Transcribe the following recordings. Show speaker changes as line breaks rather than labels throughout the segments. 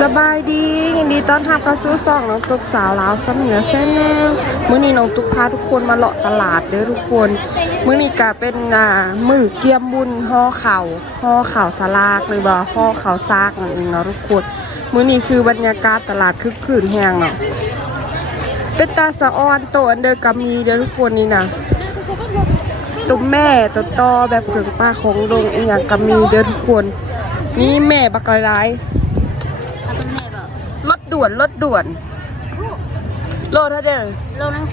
สบายดียินดีต้อนรับเข้าสู่ซองน้องตุ๊กสาวลาวซ้ำเหนือเส้นแนวมื้อนี้น้องตุ๊กพาทุกคนมาเลาะตลาดเด้อทุกคน มื้อนี้ก็เป็นอ่ามือเกียมบุญห่อเข่าห่อเข่าสลากหรือว่าห่อเข่าซากนั่นเองเนาะทุกคน มื้อนี้คือบรรยากาศตลาดคึกคืนแฮงเนาะเป็นตาสะออนโตอันเดอร์กามีเด้อทุกคนนี่นะ ตัวแม่ตัวต่อแบบเผิงป้าของดงอีหยังกามีเด้อทุกคน นี่แม่บักร้าย
เอาเป็นแม่บอก
รถด่วนรถด่วน โลเท่าเด้อ
โลนึง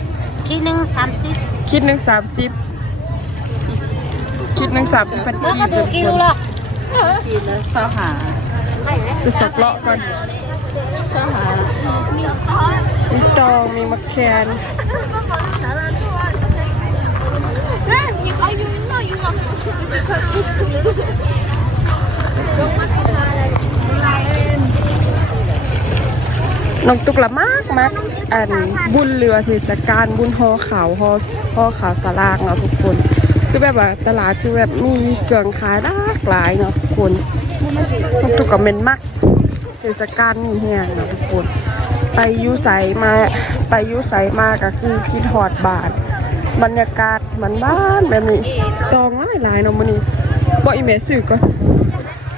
คิดหนึ่งสามสิบ
คิดหนึ่งสามสิบคิดหนึ่งสามสิบพัน
แล้ว
กี
ก็
บ
ดู
เด้อทุก
กี่
ค
ลู
น
กละ
กินแล้วเศร้าหา
ไปสักเลาะก่อน
เศร้าหา
มีตองมีมะแคน
น้อยอยู่หรอก
น้องตุกละมากมากอันบุญเรือเทศกาลบุญหอขาวหอหอขาวสลากเนาะทุกคน คือแบบว่าตลาดคือแบบมีเครื่องขายหลากหลายเนาะทุกคนน้องตุกก็เป็นมักเทศกาลนี่แห้งเนาะทุกคน ไปยูใสมาไปยูใสมาก็คือคิดหอดบาท บรรยากาศเหมันบ้านแบบนี้ตองหลายหลายเนาะมื้อนี้บ่อีแม่ซื้อก็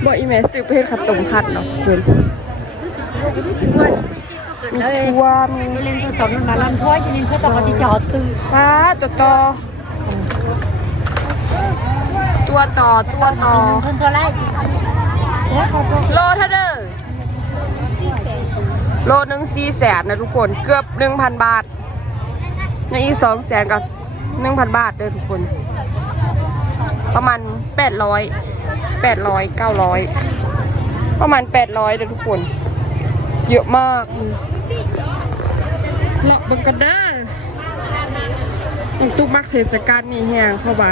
บ่อีแม่ซื้อไปเฮ็ดข้าวต้มผัดเนาะเพิ่นมีตัวมี
เล่นตัวสองนั่นมาลันถ้อยจะนี่เขาต้องมาที่จอดตื้อ
ฟ้าตัวต่อตัวต่อตัวต่อ
เพิ่นเท่าไร
โลเท่าเด้อโลหนึ่งสี่แสนนะทุกคนเกือบหนึ่งพันบาทในอีกสองแสนกับ หนึ่งพันบาทเด้อทุกคน ประมาณแปดร้อยแปดร้อยเก้าร้อยประมาณแปดร้อยเด้อทุกคน เยอะมากเลาะบังกันเด้อมันตุกมักเทศกาลนี่แหงเพราะว่า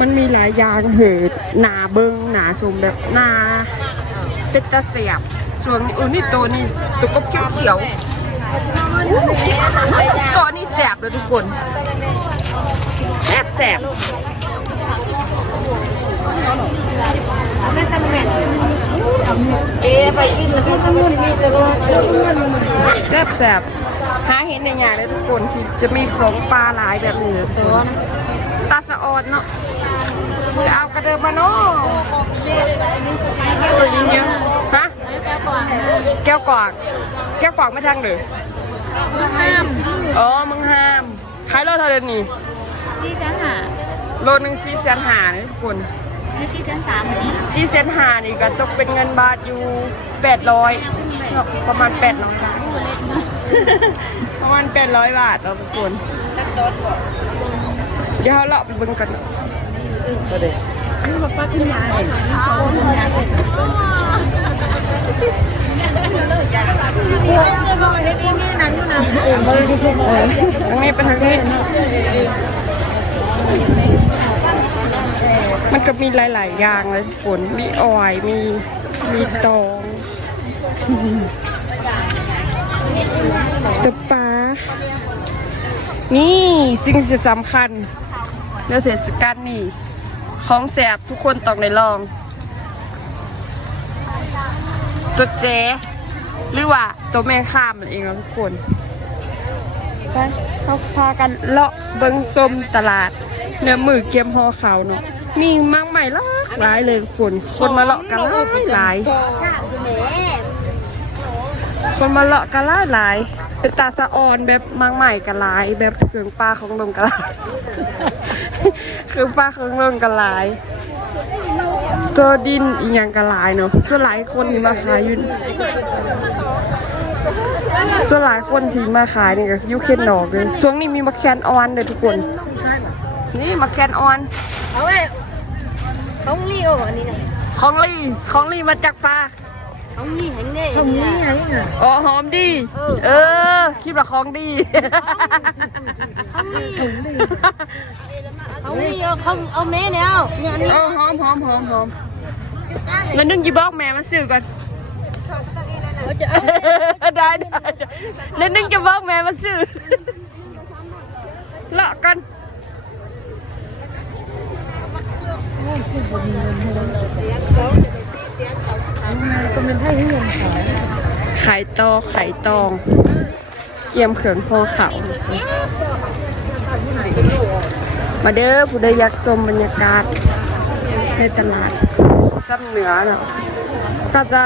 มันมีหลายอย่างเหตุหนาเบิงหนาชมแบบหนาเป็นตาเสียบส่วนนี้อุ้นี่ตัวนี้ตัวก็เขียวเขียวตัวนี้แสบเลยทุกคน แสบแสบ
เอ๊ไปกินแล้วพี่สมุนมีแต่ว่า
แสบแสบหาเห็นในอย่างเลยทุกคนที่จะมีของปลาหลายแบบนี้ตัวตาสะออนเนาะไปเอากระเดิมมาเนาะตัวยิงเยอะฮะแก้วกวางแก้วกวางไม่ทางหรือ
ห้าม
อ๋อมึงห้ามขายโลเท่าเดิมนี่
สี่แสนห้า
โลหนึ่งสี่แสนหาเนี่ยทุกคน
หรือสี่แสนสามนี่
สี่เซนหานี่ก็ตกเป็นเงินบาทอยู่แปดร้อยประมาณแปดร้อยบาทประมาณแปดร้อยบาทเราทุกคนเดี๋ยวเราเลาะไปเบิ่งกันทางนี้ไปทางนี้ มันก็มีหลาย ๆ อย่างเลยทุกคนมีออยมีมีตองตะปานี่สิ่งที่สำคัญในเทศกาลนี่ ของแสบทุกคนต้องได้ลองตัวเจหรือว่าตัวแม่ข้ามมันเองนะทุกคนไปเขาพากันเลาะเบิงสมตลาด เนื้อมือเกียมหอเขาวเนาะมีมากใหม่ลากหลายเลยคนคนมาเลาะกันหลายหลาย
ค
นมาเลาะกันหลายหลายเป็นตาสะออนแบบมากใหม่กันหลาย แบบเครื่องปลาของลงกันหลายเครื่องปลาของลงกันหลายตัวดินอีหยังกันหลายเนาะส่วนหลายคนที่มาขายยู่ส่วนหลายคนที่มาขายนี่ก็อยูเคนนอกเลยช่วงนี้มีมะแคนออนเลยทุกคน นี่มะแคนออน
เอาไว้ของลีโออันนี้นะ
ของลีของลีมาจากปลา
เขามีแห่งนี้เขามีแห่งนี้
อ๋อหอมดี เออคลิปละของดี
เขามีเขามีเอาเขาเอาแม่เนี่ยเอาเนี่ยอันนี้
เออหอมหอมหอมหอมแล้วนึ่งจีบอกแม่มาซื้อก่อน
เขาจะ
ได้ได้แล้วนึ่งจะบอกแม่มาซื้อเลาะกัน ไข่ตอไข่ตอง เกียมเขืองพอเขา มาเด้อผู้ใดอยากชมบรรยากาศในตลาดซ้ำเหนือเนาะก็จะ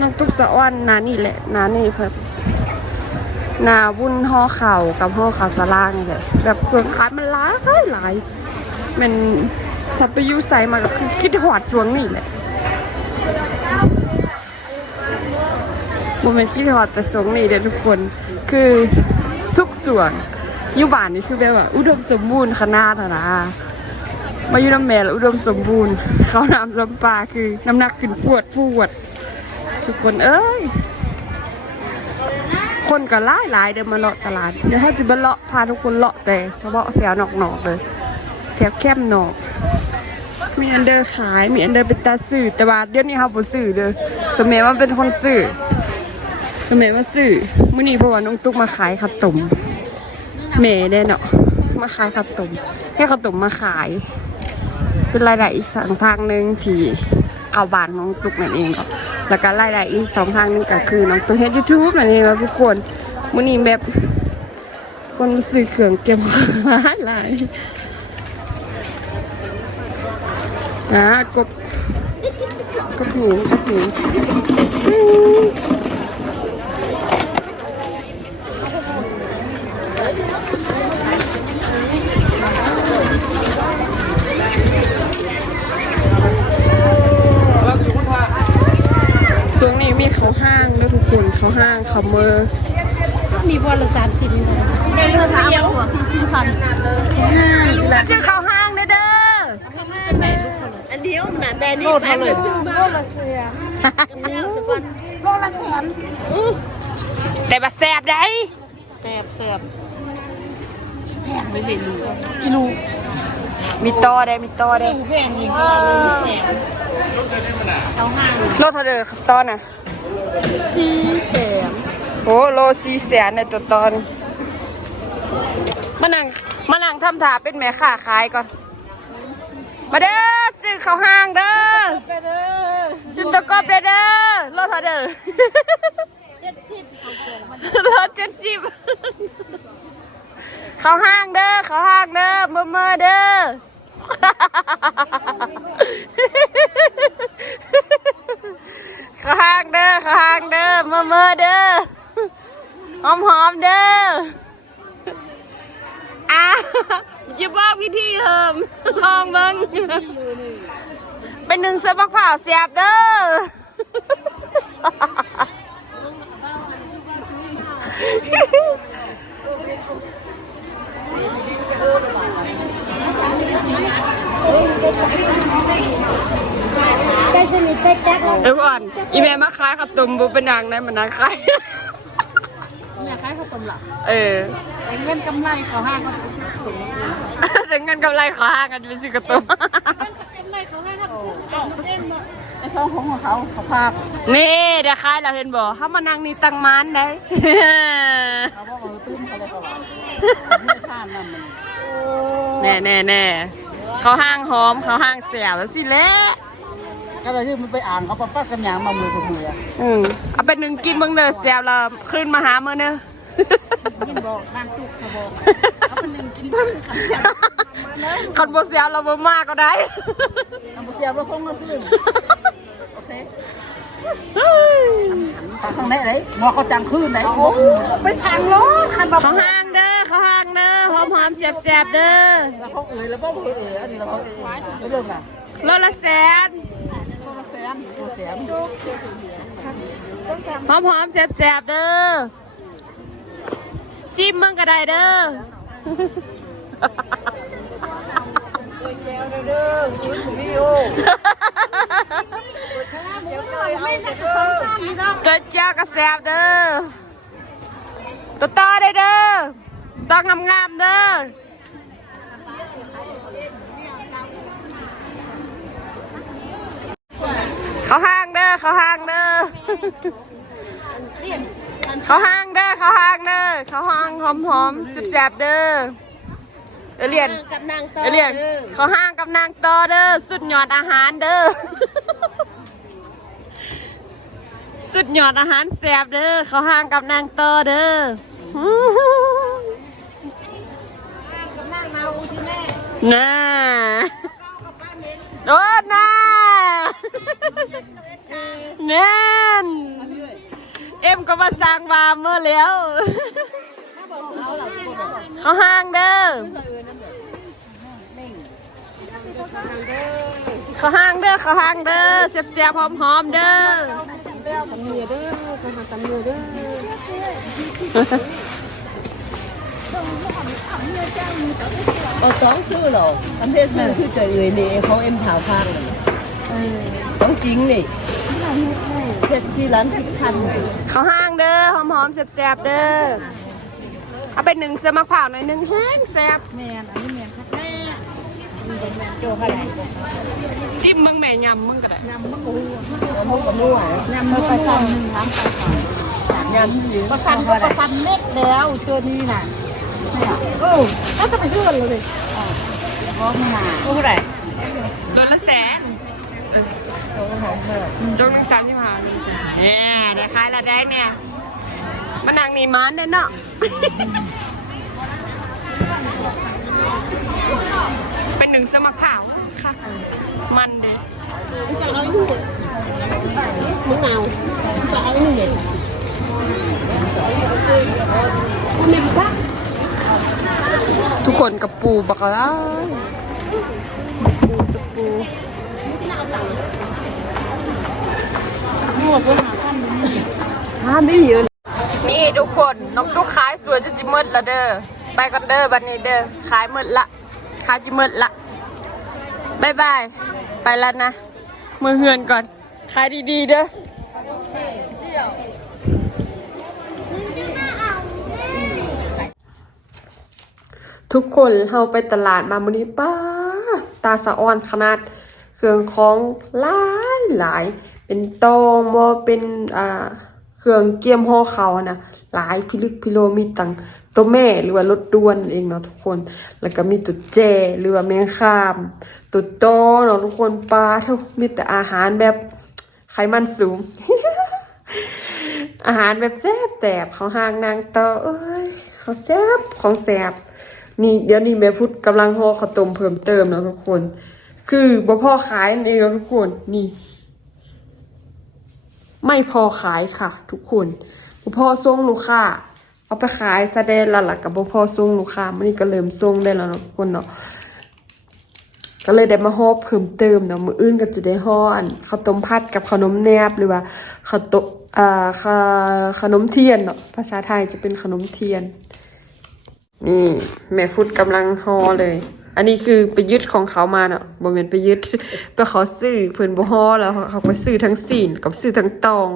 น้องตุ๊กสะอ้อนนานี่แหละนานี่เพิ่นนาวุ่นห่อเข่ากับห่อข่าวสลางนี่แหละแบบเครื่องขายมันหลายหลายมัน ถ้าไปอยูใส่มาก็คือคิดหอดสวงนี่แหละโมเมนต์ที่ทอดแต่สงนี่เด้อทุกคน คือทุกส่วนอยุบานนี่คือแบบว่าอุดมสมบูรณ์ขนาดนะมาอยู่น้ำแม่แล้วอุดมสมบูรณ์ เขาวน้ำลำปลาคือน้ำหนักขึ้นฟวดฟวด ทุกคนเอ้ย คนก็หลายหลายเดินมาเลาะตลาด เดี๋ยวถ้าจะมาเลาะพาทุกคนเลาะแต่เฉพาะแถวนอกๆเลย แถวแคบนอก มีอันเดอร์ขาย มีอันเดอร์เป็นตาสื่อแต่ว่าเดี๋ยวนี้เขาบ่สื่อเด้อสมัยว่าเป็นคนสื่อสมัยว่าสื่อมื้อนี้เพราะว่าน้องตุ๊กมาขายข้าวต้มแม่เด้เนาะมาขายข้าวต้มให้ข้าวต้มมาขาย เป็นรายได้อีกสองทางหนึ่งที่เอาบานน้องตุ๊กนั่นเองเนาะแล้วก็รายได้อีกสองทางหนึงก็คือน้องตุ๊กเฮ็ดยูทูบนั่นเองนะทุกคนมื้อนี้แบบคนมาซื้อเครื่องเก็บของหลาย อ่ากบกบหูกบหูช่วงนี้มีเขาห้างด้วยทุกคนเขาห้างเขาเมอร์
มีบอลละสามสิบนี่นะเด็กเดียวหัวคือสี่พัน
ชื่อเขาห้างเด้อเด้อ
อัน เดียวน่ะแม่นี่
โลดเท่าเลย
โลละเสือโลละแสน
แต่บาแสบได้
แสบแสบแพงไม่เลยลูกอีลูก
มีตอได้มีตอได้
แพงจริงก็แสนเอาห้าง
โลเท่าเด้อตอนน่ะ
สี่แสน
โอ้โลสี่แสนในตัวตอนมานั่งมานั่งทำถาเป็นแม่ค้าขายก่อน มาเด้อซื้อข้าวห้างเด้อ
ไปเด้อ
ซื้อตะกอบเด้อเด้อโลเท่าเด้อ
เจ็ดสิบเขาเกินมัน
โลเจ็ดสิบข้าวห้างเด้อข้าวห้างเด้อเมื่อเมื่อเด้อข้าวห้างเด้อข้าวห้างเด้อเมื่อเมื่อเด้อหอมหอมเด้ออ่ะจะบอกวิธีเหิมลองมึงเป็นหนึ่งเสื้อบักเผาวเสียบเด้อ
ไปสนิทไปแจ็ค
เดี๋ยวก่อนอีแม่มาขายขับตุ่มบุเป็นนางได้มันนางขาย
เนี่ยคล้ายข้าวต้มหลัก
เออ
แต่เงินกำไรเขาห้างเขาไปซื้อตุ๋น
แต่เงินกำไรขอห้างกันเป็นสิกระตุ่ม
กำไรเขาให้เขาซื้อของเองหมดไอ้ช่องของเขาเขาพา
นี่เดี๋ยวขายเราเห็นบ่ถ้ามานั่งนี่ตังมานได้
เขาบอกว่าตุ้มเขาเลยก็ว่าไม่ทานนั่นมัน
แน่แน่แน่เขาห้างหอมเขาห้างเสียแล้วสิแหละ
ก็เลยที่มันไปอ่านเขาปัดกันอย่างมามือกับมือ
อืมเอาเป็นหนึ่งกินเบิ่งเด้อเสียแล้วขึ้นมาหามื้อเด้อ
กินบอกนั่งตุกเขาบอกเขาเป็นหนึ่งกินขันเชียง
คันบ่เสียเราบ่มาก็ได้
ทำเสียบเราส่งเงินคืนโอเคทางไหนเลยมอเขาจังคืนไหนโอ้ไปช่างล้อคันแบบ
เขาห้างเด้อเขาห้างเด้อหอมหอมๆแซ่บๆเด้อ
แล้วเขาเอ่ยแล้วก็เอ่ยอันนี้เราเขาเอ่ยไม่เริ่มละ
โลละแสน หอมหอมๆแซ่บเด้อชิมมึงก็ได้เด้อ
แก้วเด้อคุณพี่โอเดี๋ยวเลยเอาเด้อ
กิดเจ้ากระแซบเด้อตัวต่อได้เด้อต้องงามๆเด้อ เขาห้างเด้อเขาห้างเด้อเขาห้างเด้อเขาห้างเด้อเขาห้างหอมหอมๆแซ่บๆเด้อเอเลียน
กับนางตอ
เอเลียนเขาห้างกับนางต่อเด้อสุดยอดอาหารเด้อสุดยอดอาหารแซ่บเด้อเขาห้างกับนางต่อเด้อน่าโอ้น่า แน่นเอ็มก็มาสร้างบาเมื่อแล้ว เขาห้างเด้อเขาห้างเด้อเขาห้างเด้อเสียบๆหอมๆเด้อ
เอา สองชื่อเหรอประเภทชื่อคือใจเอ่ยนี่เขาเอ็มถาวข้างเลยต้องจริงนี่เพชรสี่ล้านสิบพัน
เขาห้างเด้อหอมๆแซ่บๆเด้อเอาไปหนึ่งเสื้อมะพร้าวหน่อยหนึ่งแห้งแซ่บ
แมนอันนี้แมนครับแม่
จิ้มมึงแม่ยำมึงก็ได้
เอามุกกับมั่วยำ
มือประชันหนึ่งน้ำไปก่อน
ยำหรือ
ประชันก็ประชันเม็ดแล้วตัวนี้น่ะ เนี่ยโอ้ถ้าจะไปเชื่อเลยพร้อมา
เท่าไหร่
โดนละแสนจงหนึ่งแสนที่ผ่านหนึ่งแสนเนี่ยได้ขายละได้เนี่ยมันนางนี่มันเด้อเนาะเป็นหนึ่งสมะพร้าวค่ะมันเด้
จะเอาอีกหนึ่งมึงเอาจะเอาหนึ่งเด็ด
ทุกคนกับปูบักแล้ว
หมวกก็หาท่าน
ห้าไม่เยอะนี่ทุกคนน้องตุ๊กขายสวยจนจิมืดละเด้อไปก่อนเด้อบัดนี้เด้อขายมืดละขายจิมืดละบายบายไปแล้วนะมือเฮือนก่อนขายดีๆเด้อ ทุกคนเราไปตลาดมามื้อนี้ป้าตาสะอ้อนขนาดเครื่องของหลายหลาย เป็นตอมอเป็นอ่าเครื่องเกียมห่อเขานะหลายพิลึกพิโลมีตังตัวแม่หรือว่ารถด่วนเองเนาะทุกคน แล้วก็มีตุดแจหรือว่าแมงคามตุดโตเนาะทุกคนปลาทุกมีแต่อาหารแบบไขมันสูง อาหารแบบแซ่บแสบเขาห้างนางตอเอ้ยเขาแซ่บของแสบ นี่เดี๋ยวนี้แม่พุทธกำลังห่อข้าวต้มเพิ่มเติมแล้วทุกคน คือบ่พ่อขายนั่นเองแล้วทุกคนนี่ ไม่พอขายค่ะ ทุกคนบ่พ่อส่งลูกค้าเอาไปขายแสดงละหลักกับบ่พ่อส่งลูกค้ามันนี่ก็เริ่มส่งได้แล้วทุกคนเนาะก็เลยได้มาห่อเพิ่มเติมเนาะมืออื่นก็จะได้ห่ออันข้าวต้มผัดกับขนมแนบหรือว่าข้าวตมอ่าขะขนมเทียนเนาะภาษาไทยจะเป็นขนมเทียน นี่แม่ฟุตกำลังห่อเลย อันนี้คือไปยึดของเขามาเนาะบ่แม่นไปยึดไปขอซื้อเพิ่นบ่ห่อแล้วเขาไปซื้อทั้งสีนกับซื้อทั้งตอง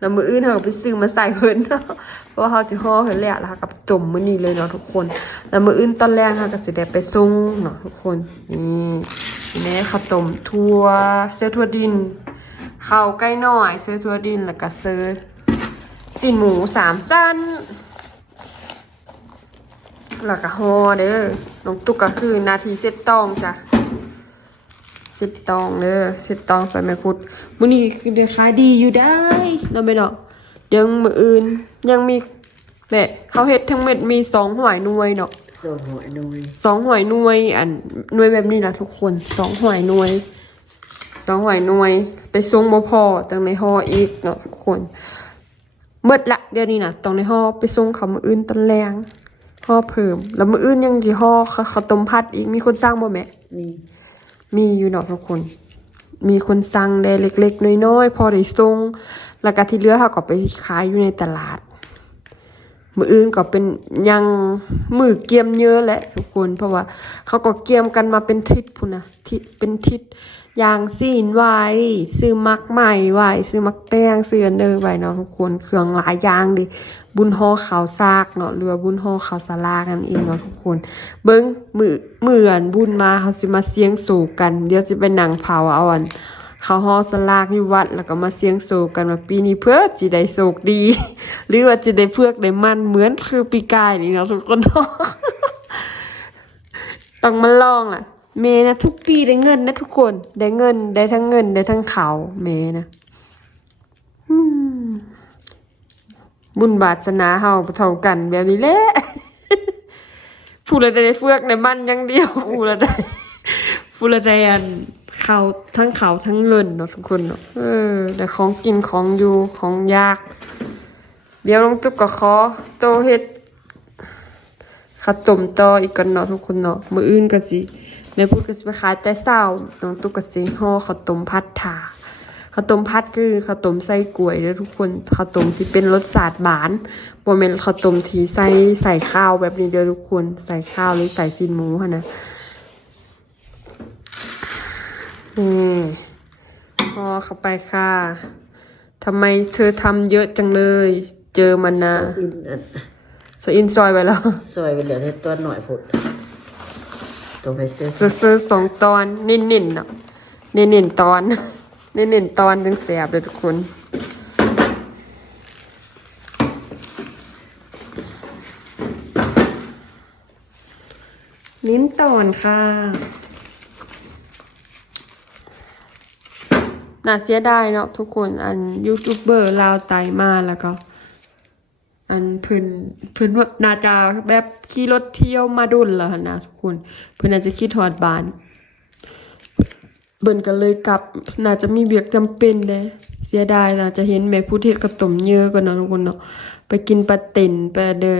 แล้วมืออื่นเขาไปซื้อมาใส่เพิ่นเนาะเพราะเขาจะห่อเพิ่นแล้วแล้วก็ต้มมื้อนี้เลยเนาะทุกคน แล้วมืออื่นตอนแรกเขาก็สิได้ไปส่งเนาะทุกคนนี่นี่แม่ข้าวต้มทั่วเสื้อทั่วดินข้าวไก่น้อยเสื้อทั่วดินแล้วก็เสื้อสินหมูสามสั้น แล้วก็ฮอเด้อน้องตุ๊กก็คือนาทีเซ็ตตองจ้ะเซ็ตตองเด้อเซ็ตตองใส่แม่พุดมื้อนี้คือเดี๋ยวขายดีอยู่ได้เนาะแม่เนาะเดี๋ยวมื้ออื่นยังมีแม่เขาเฮ็ดทั้งเม็ดมีสองหวยหน่วยเนาะ
ส่วนหัวนุย
สองหวยหน่วยอันหน่วยแบบนี้นะทุกคนสองหวยหน่วยสองหวยหน่วย ไปส่งบ่พอต้องในห่ออีกเนาะทุกคนเบิดละเดี๋ยวนี้นะต้องในห่อไปส่งเขามื้ออื่นตอนแรง ห่อเพิ่ม แล้วมื้ออื่นยังสิห่อข้าวข้าวต้มผัดอีกมีคนสร้างบ่แม่
นี่
มีอยู่เนาะทุกคน มีคนสั่งได้เล็กๆน้อยๆพอได้ส่งแล้วก็ที่เหลือเขาก็ไปขายอยู่ในตลาด มืออื่นก็เป็นยังมือเกียมเยอะแหละทุกคน เพราะว่า เขาก็เกียมกันมาเป็นทิศพุ่นนะทิศเป็นทิศ อย่างซีนไว้ซื้อมักใหม่ไว้ซื้อมักแต้งซื้ออันเดอร์ไว้เนาะทุกคนเครื่องหลายอย่างดิบุญห่อขาวซากเนาะเรือบุญห่อขาวสลากันเองเนาะทุกคน เบิ้งมือเหมือนบุญมาเขาสิมาเสียงสูกกัน เดี๋ยวสิไปหนังเผาเอาอันเขาห่อสลากอยู่วัด แล้วก็มาเสียงโศกกันว่าปีนี้เพื่อจิได้โศกดี หรือว่าจะได้เพือกได้มันเหมือนคือปีกายนี่เนาะทุกคนเนาะต้องมาลองอะ เมนะทุกปีได้เงินนะทุกคน ได้เงิน ได้ทั้งเงิน ได้ทั้งเขาเมนะบุญบาสนาเฮาเท่ากันแบบนี้แหละผู้ละได้เฟือกในมันยังเดียวผู้ละได้ฟูละแดนเขาทั้งเขาทั้งเงินเนาะทุกคนเนาะเออแต่ของกินของอยู่ของยาก เดี๋ยวลงตุ๊กก็ขอโตเฮ็ดข้าวต้มต่ออีกกันเนาะทุกคนเนาะมืออื่นก็สิ แม่พูดก็สิไปขายแต่เช้าน้องตุ๊กก็สิห่อข้าวต้มพัดถาข้าวต้มพัดคือข้าวต้มใส่กล้วยเด้อทุกคนข้าวต้มที่เป็นรสชาติหวานบ่แม่นข้าวต้มที่ใส่ใส่ข้าวแบบนี้เด้อทุกคนใส่ข้าวหรือใส่ซีนหมูหั่นนะนี่พอเข้าไปค่ะทำไมเธอทำเยอะจังเลยเจอมันนะ
อินอัน
สะอินซอยไปแล้ว
ซอยไปเหลือแต่ตัวหน่อยพุด ตัวไปเสื้อ
จะซื้อสองตอนนิ่นๆเนาะนิ่นๆตอนนิ่นๆตอนถึงแสบเลยทุกคนนิ้นตอนค่ะน่าเสียดายเนาะทุกคนอันยูทูบเบอร์ลาวไตมาแล้วก็ อันเพิ่นเพิ่นน่าจะแบบขี่รถเที่ยวมาดุนแล้วนะทุกคนเพิ่นน่าจจะคิดฮอดบ้านเบิ่นก็เลยกลับ น่าจะมีเบียกจำเป็นเด้เสียดายน่าจะเห็นแม่ผู้เทศกระต้มเยอะกว่าเนาะทุกคนเนาะไปกินปลาเต็นไปเด้อ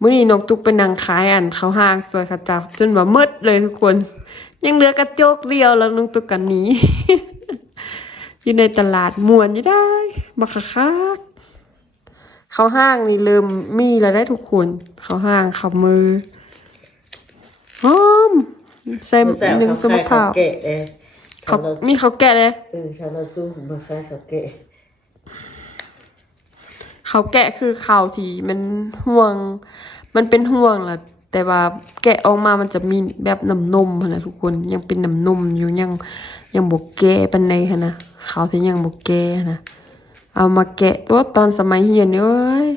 มื้อนี้นกตุกไปนั่งขายอันเขาห้างสวยขาจ้าจนว่ามืดเลยทุกคน ยังเหลือกระจกเดียวแล้วนกตุกกันหนีอยู่ในตลาดมวนอยู่ได้บักคัก เขาห้างนี่เริ่มมีแล้วได้ทุกคนเขาห้างเขามือหอมใส่หนึ่งสมะพร้าว
เกะเลย
เขามีเขาแกะเลย
เออชาวเราสู้มาคล้ายเขาเกะ
เขาแกะคือข่าวที่มันห่วง มันเป็นห่วงแหละแต่ว่าแกะออกมามันจะมีแบบน้ำนมหั้นนะทุกคนยังเป็นน้ำนมอยู่ยังยังบกแก่ปันในหั้นนะเขาวที่ยังบกแก่หั้นนะ เอามาแกะตัวตอนสมัยเฮียนเนี่ยเอ้ย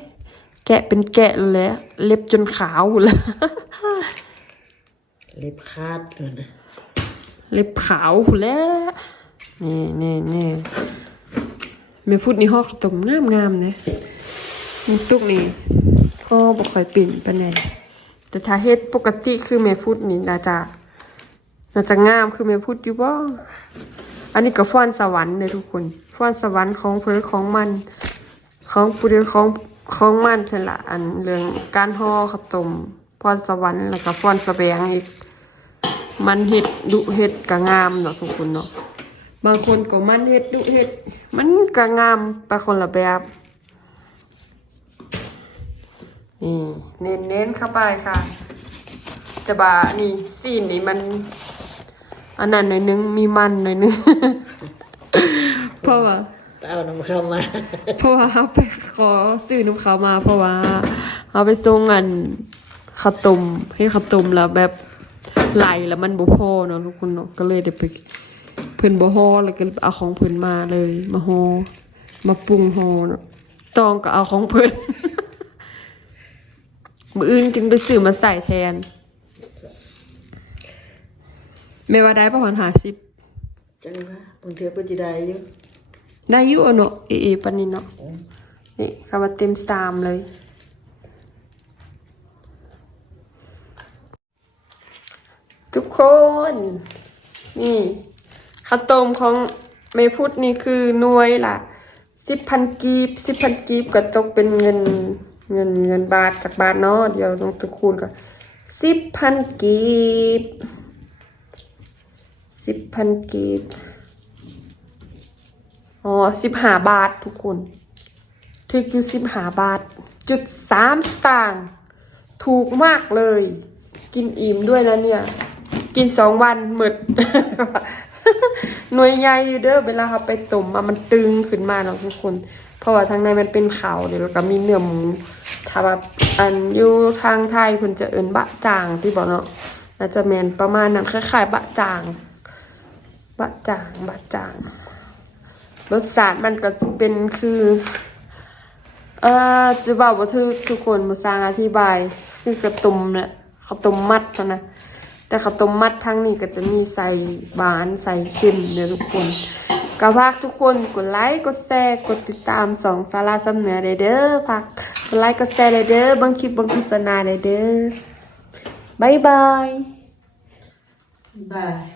แกะเป็นแกะเลยแหละเล็บจนขาวหมดแล้ว
เล็บคาดเลยนะ
เล็บขาวหมดแล้วนี่นี่นี่แม่พูดนี่ฮอกตมงามงามๆเนี่ยมีตุกนี่ก็บ่ค่อยปิ่นปานใดแต่ถ้าเฮ็ดปกติคือแม่พูดนี่น่าจะน่าจะงามคือแม่พูดอยู่บ่ อันนี้ก็ฟ้อนสวรรค์เลยทุกคนฟ้อนสวรรค์ของเพิ่นของมัน ของผู้เดียวของของมันใช่ละอันเรื่องการห่อข้าวต้มฟ้อนสวรรค์แล้วก็ฟ้อนสแสวงอีก มันเฮ็ดดุเฮ็ดก็งามเนาะทุกคนเนาะบางคนก็มันเฮ็ดดุเฮ็ด มันก็งามไปคนละแบบนี่เน้นๆเข้าไปค่ะ แต่บานี่ซีนี่มัน อันนั้นหน่อยนึงมีมันหน่อยนึง เพราะว่า
เอาน้ำเข้ามา
เพราะว่าเขาไปขอซื้อน้ำเขาวมา เพราะว่าเขาไปส่งอันข้าวต้มให้ข้าวต้มแล้วแบบไหลแล้วมันบ่พอเนาะทุกคนเนาะก็เลยได้ไปเพิ่นบ่ฮอแล้วก็เอาของเพิ่นมาเลย มาฮอมาปรุงฮอเนาะตองก็เอาของเพิ่นมื้ออื่นจึงไปซื้อมาใส่แทน ไม่ว่าได้ประมาณ50
จังว่าบางเทีก็จะได้อยู่
ได้อยู่อะเนาะเอเอปันนี้เนาะนี่คำว่าเต็มสามเลยทุกคน นี่ข้าวต้มของเมพุดนี่คือหน่วยละสิบพันกีบสิบพันกีบก็ตกเป็นเงินเงินเงินบาทจากบาทเนาะเดี๋ยวลงทุกคูณก่อนสิบพันกีบ สิบพันกีบอ๋อสิบห้าบาททุกคนถึกอยู่สิบห้าบาท จุดสามสตางค์ถูกมากเลย กินอิ่มด้วยนะเนี่ย กินสองวันหมดหน่วยใหญ่อยู่เด้อเวลาเขาไปต้มมามันตึงขึ้นมาเนาะทุกคน เพราะว่าทางในมันเป็นเขาเดี๋ยวแล้วก็มีเนื้อหมูถ้าแบบอันอยู่ทางไทยคุณจะเอินบะจางที่บอกเนาะน่าจะแมนประมาณนั้นคล้ายๆบะจาง บะจางบะจางรสชาติมันก็จะเป็นคือเอ่อจะบอกว่าทุกทุกคนมาสร้างอธิบาย คือกระตุมเนี่ยข้าวต้มมัดเท่านะแต่ข้าวต้มมัดทั้งนี้ก็จะมีใส่หวานใส่เค็มเนี่ยทุกคนก็พากทุกคนกดไลค์กดแชร์กดติดตามสองสาราสำเนือเลยเด้อพักกดไลค์กดแชร์เลยเด้อบางคลิปบางโฆษณาเลยเด้อบายบาย
บาย